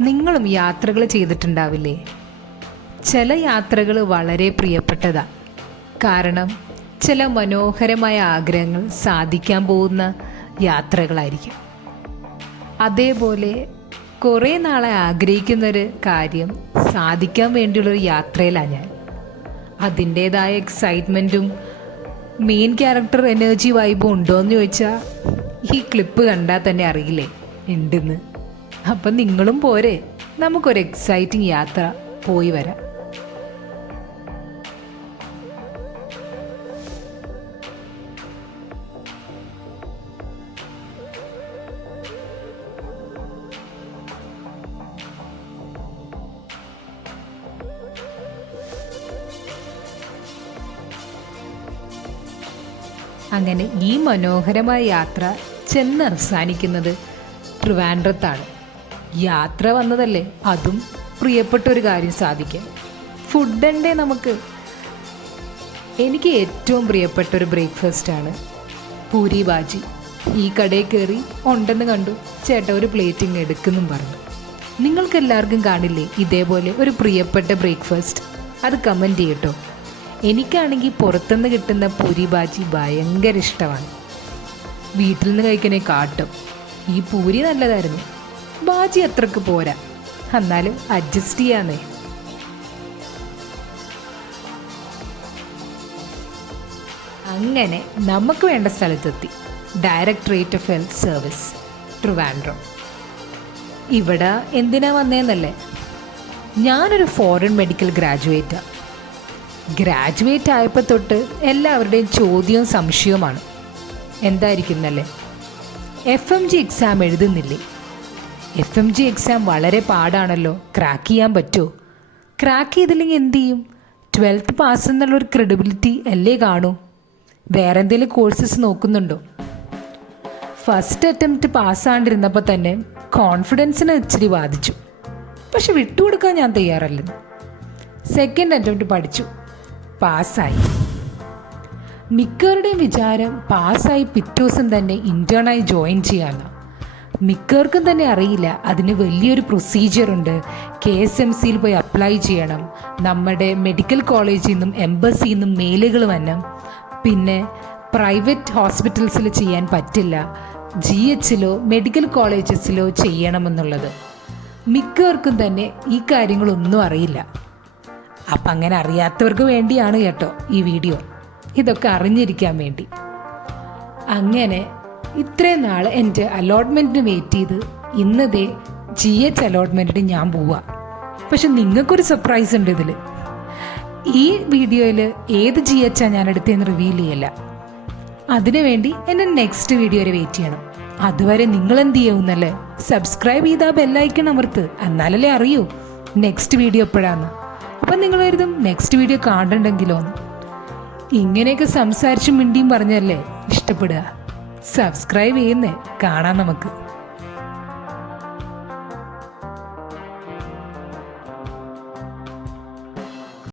നിങ്ങളും യാത്രകൾ ചെയ്തിട്ടുണ്ടാവില്ലേ? ചില യാത്രകൾ വളരെ പ്രിയപ്പെട്ടതാണ്. കാരണം ചില മനോഹരമായ ആഗ്രഹങ്ങൾ സാധിക്കാൻ പോകുന്ന യാത്രകളായിരിക്കും. അതേപോലെ കുറേ നാളെ ആഗ്രഹിക്കുന്നൊരു കാര്യം സാധിക്കാൻ വേണ്ടിയുള്ളൊരു യാത്രയിലാണ് ഞാൻ. അതിൻ്റേതായ എക്സൈറ്റ്മെൻറ്റും മെയിൻ ക്യാരക്ടർ എനർജി വൈബും ഉണ്ടോ എന്ന് ചോദിച്ചാൽ ഈ ക്ലിപ്പ് കണ്ടാൽ തന്നെ അറിയില്ലേ ഉണ്ടെന്ന്. അപ്പം നിങ്ങളും പോരെ, നമുക്കൊരു എക്സൈറ്റിംഗ് യാത്ര പോയി വരാം. അങ്ങനെ ഈ മനോഹരമായ യാത്ര ചെന്ന് അവസാനിക്കുന്നത് ട്രിവാൻഡ്രത്താണ്. യാത്ര വന്നതല്ലേ, അതും പ്രിയപ്പെട്ട ഒരു കാര്യം സാധിക്കാൻ. ഫുഡുണ്ടേ നമുക്ക്. എനിക്ക് ഏറ്റവും പ്രിയപ്പെട്ട ഒരു ബ്രേക്ക്ഫാസ്റ്റാണ് പൂരി ബാജി. ഈ കടയിൽ കയറി ഉണ്ടെന്ന് കണ്ടു, ചേട്ടാ ഒരു പ്ലേറ്റിങ് എടുക്കുന്നും പറഞ്ഞു. നിങ്ങൾക്ക് എല്ലാവർക്കും കാണില്ലേ ഇതേപോലെ ഒരു പ്രിയപ്പെട്ട ബ്രേക്ക്ഫാസ്റ്റ്? അത് കമൻറ്റ് ചെയ്യട്ടോ. എനിക്കാണെങ്കിൽ പുറത്തുനിന്ന് കിട്ടുന്ന പൂരി ബാജി ഭയങ്കര ഇഷ്ടമാണ്. വീട്ടിൽ നിന്ന് കഴിക്കണേ കാട്ടും. ഈ പൂരി നല്ലതായിരുന്നു, ബാജി അത്രക്ക് പോരാ, എന്നാലും അഡ്ജസ്റ്റ് ചെയ്യാന്നേ. അങ്ങനെ നമുക്ക് വേണ്ട സ്ഥലത്തെത്തി. Directorate of health service, Trivandrum. ഇവിടെ എന്തിനാ വന്നേന്നല്ലേ? ഞാനൊരു ഫോറിൻ മെഡിക്കൽ ഗ്രാജുവേറ്റാണ്. ഗ്രാജുവേറ്റ് ആയപ്പോൾ തൊട്ട് എല്ലാവരുടെയും ചോദ്യവും സംശയവുമാണ്, എന്തായിരിക്കുന്നല്ലേ FMG എക്സാം എഴുതുന്നില്ലേ? FMG എക്സാം വളരെ പാടാണല്ലോ, ക്രാക്ക് ചെയ്യാൻ പറ്റുമോ? ക്രാക്ക് ചെയ്തില്ലെങ്കിൽ എന്തു ചെയ്യും? 12th പാസ് എന്നുള്ളൊരു ക്രെഡിബിലിറ്റി അല്ലേ കാണൂ. വേറെ എന്തെങ്കിലും കോഴ്സസ് നോക്കുന്നുണ്ടോ? ഫസ്റ്റ് അറ്റംപ്റ്റ് പാസ്സാണ്ടിരുന്നപ്പോൾ തന്നെ കോൺഫിഡൻസിനെ ഇച്ചിരി ബാധിച്ചു. പക്ഷെ വിട്ടുകൊടുക്കാൻ ഞാൻ തയ്യാറല്ലെന്ന്. സെക്കൻഡ് അറ്റംപ്റ്റ് പഠിച്ചു, പാസ്സായി. മിക്കവരുടെയും വിചാരം പാസ്സായി പിറ്റേ ദിവസം തന്നെ ഇൻറ്റേണായി ജോയിൻ ചെയ്യാമെന്നാണ്. മിക്കവർക്കും തന്നെ അറിയില്ല അതിന് വലിയൊരു പ്രൊസീജിയറുണ്ട്. KSMCയിൽ പോയി അപ്ലൈ ചെയ്യണം, നമ്മുടെ മെഡിക്കൽ കോളേജിൽ നിന്നും എംബസിയിൽ നിന്നും മെയിലുകൾ വരണം, പിന്നെ പ്രൈവറ്റ് ഹോസ്പിറ്റൽസിൽ ചെയ്യാൻ പറ്റില്ല, GHലോ മെഡിക്കൽ കോളേജസിലോ ചെയ്യണമെന്നുള്ളത്. മിക്കവർക്കും തന്നെ ഈ കാര്യങ്ങളൊന്നും അറിയില്ല. അപ്പം അങ്ങനെ അറിയാത്തവർക്ക് വേണ്ടിയാണ് കേട്ടോ ഈ വീഡിയോ, ഇതൊക്കെ അറിഞ്ഞിരിക്കാൻ വേണ്ടി. അങ്ങനെ ഇത്രയും നാൾ എൻ്റെ അലോട്ട്മെൻറ്റിന് വെയിറ്റ് ചെയ്ത് ഇന്നതേ GH അലോട്ട്മെൻറ്റിന് ഞാൻ പോവാ. പക്ഷെ നിങ്ങൾക്കൊരു സർപ്രൈസ് ഉണ്ട് ഇതിൽ. ഈ വീഡിയോയിൽ ഏത് GH ഞാൻ എടുത്തതെന്ന് റിവീൽ ചെയ്യല്ല. അതിനുവേണ്ടി എന്നെ നെക്സ്റ്റ് വീഡിയോ വരെ വെയിറ്റ് ചെയ്യണം. അതുവരെ നിങ്ങൾ എന്ത് ചെയ്യുന്നല്ലേ? സബ്സ്ക്രൈബ് ചെയ്താൽ ബെല്ലൈക്കൺ അമർത്ത്, എന്നാലല്ലേ അറിയൂ നെക്സ്റ്റ് വീഡിയോ എപ്പോഴാന്ന്. അപ്പം നിങ്ങൾ കരുതും നെക്സ്റ്റ് വീഡിയോ കാണണ്ടെങ്കിലോ. ഇങ്ങനെയൊക്കെ സംസാരിച്ചും മിണ്ടിയും പറഞ്ഞല്ലേ ഇഷ്ടപ്പെടുക. സബ്സ്ക്രൈബ് ചെയ്യുന്നേ, കാണാം നമുക്ക്.